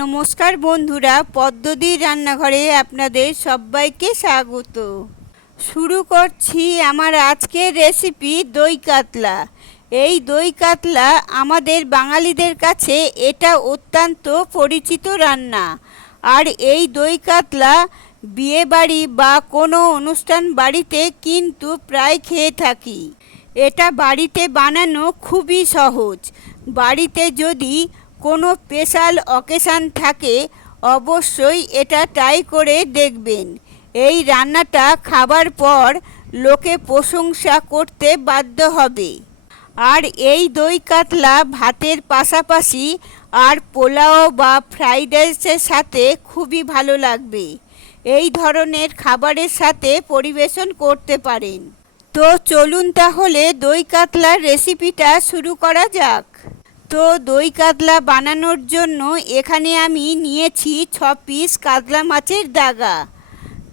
নমস্কার বন্ধুরা পদ্মদির রান্নাঘরে আপনাদের সবাইকে স্বাগত। শুরু করছি আমার আজকের রেসিপি দই কাতলা। এই দই কাতলা আমাদের বাঙালিদের কাছে এটা অত্যন্ত পরিচিত রান্না। আর এই দই কাতলা বিয়েবাড়ি বা কোনো অনুষ্ঠান বাড়িতে কিন্তু প্রায় খেয়ে থাকি। এটা বাড়িতে বানানো খুবই সহজ। বাড়িতে যদি কোনো স্পেশাল অকেশান থাকে, অবশ্যই এটা ট্রাই করে দেখবেন। এই রান্নাটা খাবার পর লোকে প্রশংসা করতে বাধ্য হবে। আর এই দই কাতলা ভাতের পাশাপাশি আর পোলাও বা ফ্রাইড রাইসের সাথে খুবই ভালো লাগবে। এই ধরনের খাবারের সাথে পরিবেশন করতে পারেন। তো চলুন তাহলে দই কাতলার রেসিপিটা শুরু করা যাক। তো দই কাতলা বানানোর জন্য এখানে আমি নিয়েছি ছ পিস কাতলা মাছের দাগা।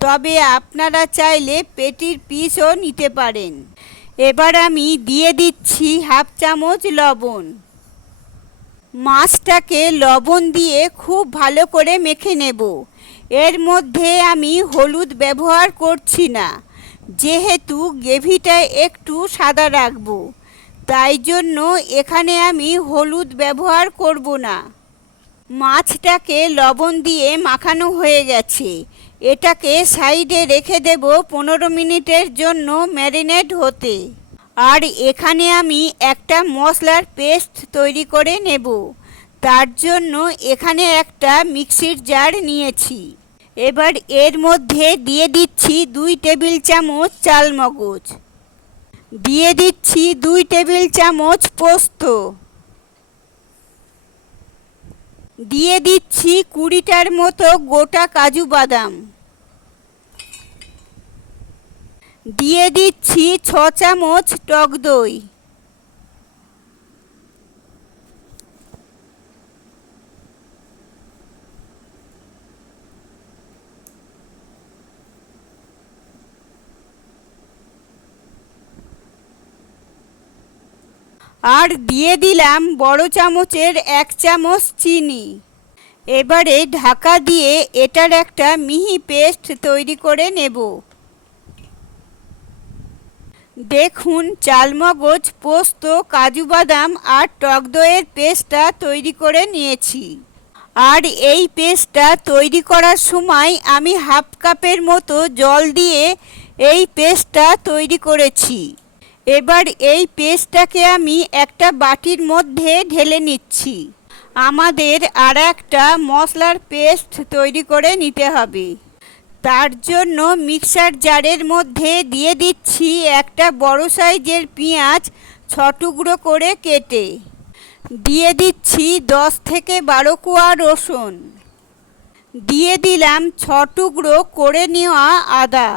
তবে আপনারা চাইলে পেটির পিসও নিতে পারেন। এবার আমি দিয়ে দিচ্ছি হাফ চামচ লবণ। মাছটাকে লবণ দিয়ে খুব ভালো করে মেখে নেব। এর মধ্যে আমি হলুদ ব্যবহার করছি না। যেহেতু গ্রেভিটা একটু সাদা রাখব। তাই জন্য এখানে আমি হলুদ ব্যবহার করব না। মাছটাকে লবণ দিয়ে মাখানো হয়ে গেছে। এটাকে সাইডে রেখে দেব পনেরো মিনিটের জন্য ম্যারিনেট হতে। আর এখানে আমি একটা মশলার পেস্ট তৈরি করে নেব। তার জন্য এখানে একটা মিক্সির জার নিয়েছি। এবার এর মধ্যে দিয়ে দিচ্ছি দুই টেবিল চামচ চালমগজ। দিয়ে দিচ্ছি দুই টেবিল চামচ পোস্ত। দিয়ে দিচ্ছি কুড়িটার মতো গোটা কাজু বাদাম। দিয়ে দিচ্ছি ছ চামচ টক দই। আর দিয়ে দিলাম বড় চামচের এক চামচ চিনি। এবারে ঢাকা দিয়ে এটার একটা মিহি পেস্ট তৈরি করে নেব। দেখুন, চালমগজ, পোস্ত, কাজু বাদাম আর টক দইয়ের পেস্টটা তৈরি করে নিয়েছি। আর এই পেস্টটা তৈরি করার সময় আমি হাফ কাপের মতো জল দিয়ে এই পেস্টটা তৈরি করেছি। এবার এই পেস্টটাকে আমি একটা বাটির মধ্যে ঢেলে নিচ্ছি। আমাদের আর একটা মশলার পেস্ট তৈরি করে নিতে হবে। তার জন্য মিক্সার জারের মধ্যে দিয়ে দিচ্ছি একটা বড় সাইজের পেঁয়াজ ছ টুকরো করে কেটে। দিয়ে দিচ্ছি দশ থেকে বারো কোয়া রসুন। দিয়ে দিলাম ছ টুকরো করে নেওয়া আদা।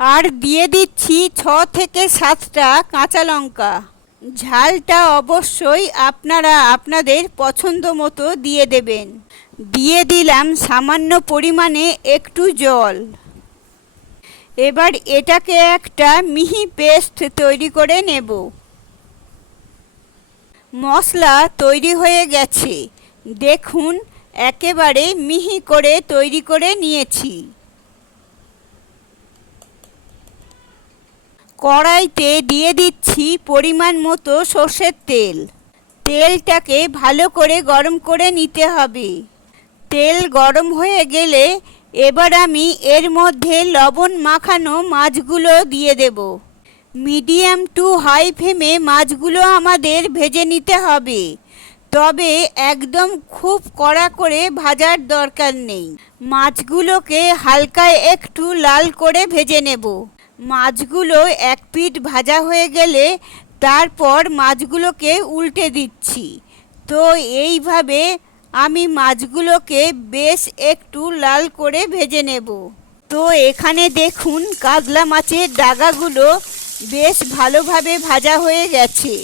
আর দিয়ে দিচ্ছি ছ থেকে সাতটা কাঁচা লঙ্কা। ঝালটা অবশ্যই আপনারা আপনাদের পছন্দ মতো দিয়ে দেবেন। দিয়ে দিলাম সামান্য পরিমাণে একটু জল। এবার এটাকে একটা মিহি পেস্ট তৈরি করে নেব। মশলা তৈরি হয়ে গেছে। দেখুন, একেবারে মিহি করে তৈরি করে নিয়েছি। কড়াইতে দিয়ে দিচ্ছি পরিমাণ মতো সর্ষের তেল। তেলটাকে ভালো করে গরম করে নিতে হবে। তেল গরম হয়ে গেলে এবার আমি এর মধ্যে লবণ মাখানো মাছগুলো দিয়ে দেব। মিডিয়াম টু হাই ফ্লেমে মাছগুলো আমাদের ভেজে নিতে হবে। তবে একদম খুব কড়া করে ভাজার দরকার নেই। মাছগুলোকে হালকা একটু লাল করে ভেজে নেব। মাছগুলো এক পিঠ ভাজা হয়ে গেলে তারপর মাছগুলোকে উল্টে দিচ্ছি। তো এইভাবে আমি মাছগুলোকে বেশ একটু লাল করে ভেজে নেব। তো এখানে দেখুন, কাতলা মাছের ডাগাগুলো বেশ ভালোভাবে ভাজা হয়ে গেছে।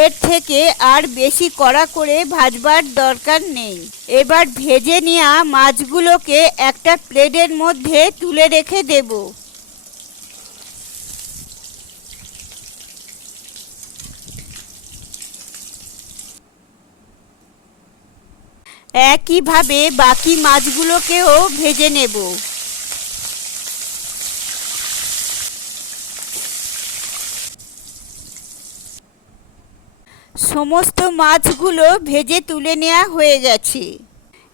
এর থেকে আর বেশি কড়া করে ভাজবার দরকার নেই। এবার ভেজে নেওয়া মাছগুলোকে একটা প্লেটের মধ্যে তুলে রেখে দেবো। একইভাবে বাকি মাছগুলোকেও ভেজে নেব। সমস্ত মাছগুলো ভেজে তুলে নেওয়া হয়ে গেছে।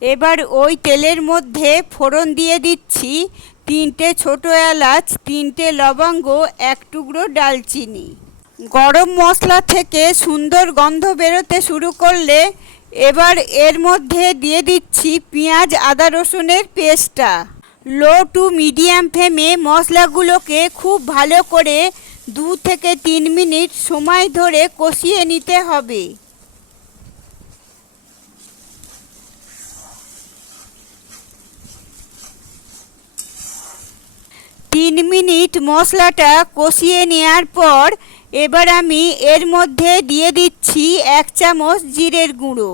এবার ওই তেলের মধ্যে ফোড়ন দিয়ে দিচ্ছি তিনটে ছোট এলাচ, তিনটে লবঙ্গ, এক টুকরো ডালচিনি। গরম মশলা থেকে সুন্দর গন্ধ বেরোতে শুরু করলে এবার এর মধ্যে দিয়ে দিচ্ছি পেঁয়াজ, আদা রসুনের পেস্টটা। লো টু মিডিয়াম ফ্লেমে মশলাগুলোকে খুব ভালো করে দু থেকে তিন মিনিট সময় ধরে কষিয়ে নিতে হবে। তিন মিনিট মশলাটা কষিয়ে নেওয়ার পর এবার আমি এর মধ্যে দিয়ে দিচ্ছি এক চামচ জিরের গুঁড়ো।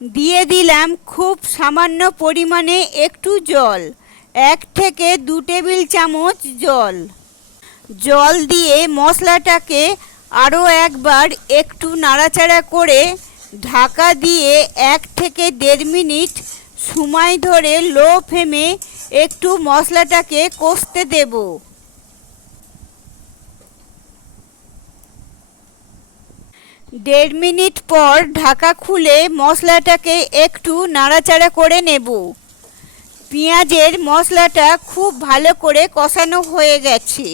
দিয়ে দিলাম খুব সামান্য পরিমাণে একটু জল, এক থেকে দু টেবিল চামচ জল। জল দিয়ে মশলাটাকে আরও একবার একটু নাড়াচাড়া করে ঢাকা দিয়ে এক থেকে দেড় মিনিট সময় ধরে লো ফ্লেমে একটু মশলাটাকে কষতে দেব। দেড় মিনিট পর ঢাকা খুলে মশলাটাকে একটু নাড়াচাড়া করে নেব। পেঁয়াজের মশলাটা খুব ভালো করে কষানো হয়ে গেছে।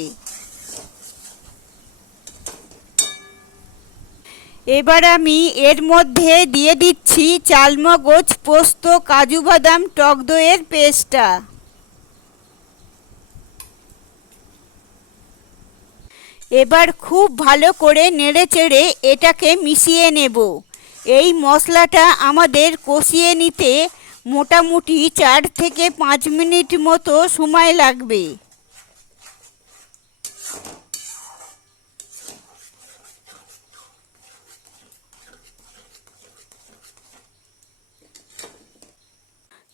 এবার আমি এর মধ্যে দিয়ে দিচ্ছি চালমগজ, পোস্ত, কাজু বাদাম, টক দইয়ের পেস্টটা। এবার খুব ভালো করে নেড়ে চেড়ে এটাকে মিশিয়ে নেব। এই মশলাটা আমাদের কষিয়ে নিতে মোটামুটি চার থেকে পাঁচ মিনিট মতো সময় লাগবে।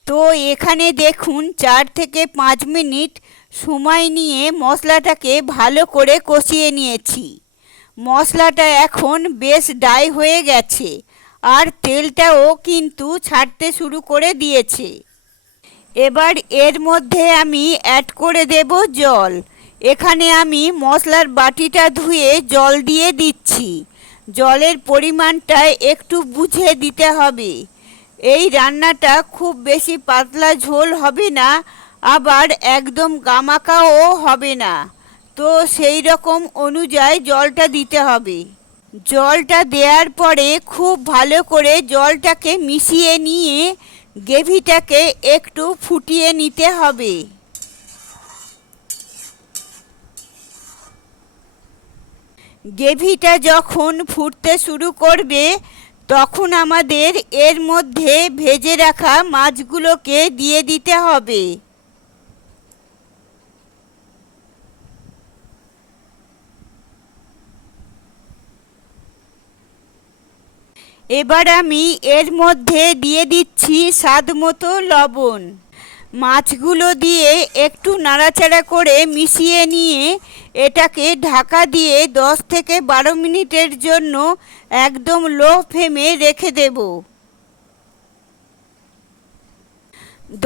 তো এখানে দেখুন, চার থেকে পাঁচ মিনিট সময় নিয়ে মশলাটাকে ভালো করে কষিয়ে নিয়েছি। মশলাটা এখন বেশ ডাই হয়ে গেছে আর তেলটাও কিন্তু ছাড়তে শুরু করে দিয়েছে। এবার এর মধ্যে আমি অ্যাড করে দেব জল। এখানে আমি মশলার বাটিটা ধুয়ে জল দিয়ে দিচ্ছি। জলের পরিমাণটা একটু বুঝে দিতে হবে। এই রান্নাটা খুব বেশি পাতলা ঝোল হবে না আবার একদম গামাকাও হবে না। তো সেই রকম অনুযায়ী জলটা দিতে হবে। জলটা দেওয়ার পরে খুব ভালো করে জলটাকে মিশিয়ে নিয়ে গ্রেভিটাকে একটু ফুটিয়ে নিতে হবে। গ্রেভিটা যখন ফুটতে শুরু করবে, তখন আমাদের এর মধ্যে ভেজে রাখা মাছগুলোকে দিয়ে দিতে হবে। এবার আমি এর মধ্যে দিয়ে দিচ্ছি স্বাদ মতো লবণ। মাছগুলো দিয়ে একটু নাড়াচাড়া করে মিশিয়ে নিয়ে এটাকে ঢাকা দিয়ে দশ থেকে বারো মিনিটের জন্য একদম লো ফ্লেমে রেখে দেব।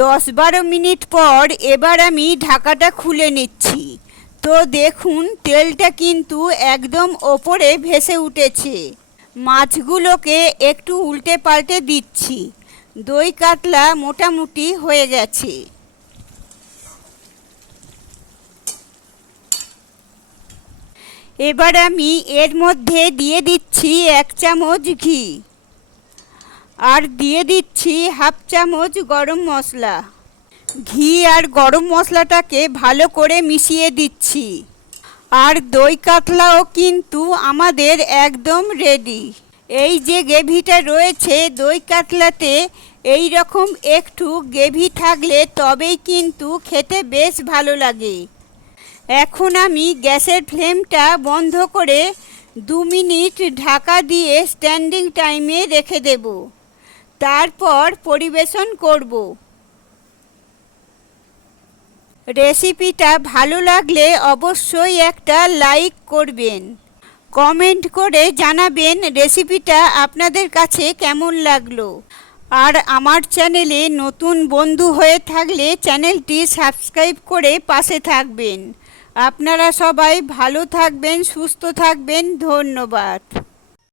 দশ বারো মিনিট পর এবার আমি ঢাকাটা খুলে নিচ্ছি। তো দেখুন, তেলটা কিন্তু একদম ওপরে ভেসে উঠেছে। মাছগুলোকে একটু উল্টে পাল্টে দিচ্ছি। দই কাতলা মোটামুটি হয়ে গেছে। এবার আমি এর মধ্যে দিয়ে দিচ্ছি এক চামচ ঘি। আর দিয়ে দিচ্ছি হাফ চামচ গরম মশলা। ঘি আর গরম মশলাটাকে ভালো করে মিশিয়ে দিচ্ছি। আর দই কাতলাও কিন্তু আমাদের একদম রেডি এই যে গ্রেভিটা রয়েছে দই কাতলাতে, এই রকম একটু গ্রেভি থাকলে তবেই কিন্তু খেতে বেশ ভালো লাগে। এখন আমি গ্যাসের ফ্লেমটা বন্ধ করে দু মিনিট ঢাকা দিয়ে স্ট্যান্ডিং টাইমে রেখে দেব। তারপর পরিবেশন করব। রেসিপিটা ভালো লাগলে অবশ্যই একটা লাইক করবেন। কমেন্ট করে জানাবেন রেসিপিটা আপনাদের কাছে কেমন লাগল। আর আমার চ্যানেলে নতুন বন্ধু হয়ে থাকলে চ্যানেলটি সাবস্ক্রাইব করে পাশে থাকবেন। আপনারা সবাই ভালো থাকবেন, সুস্থ থাকবেন, ধন্যবাদ।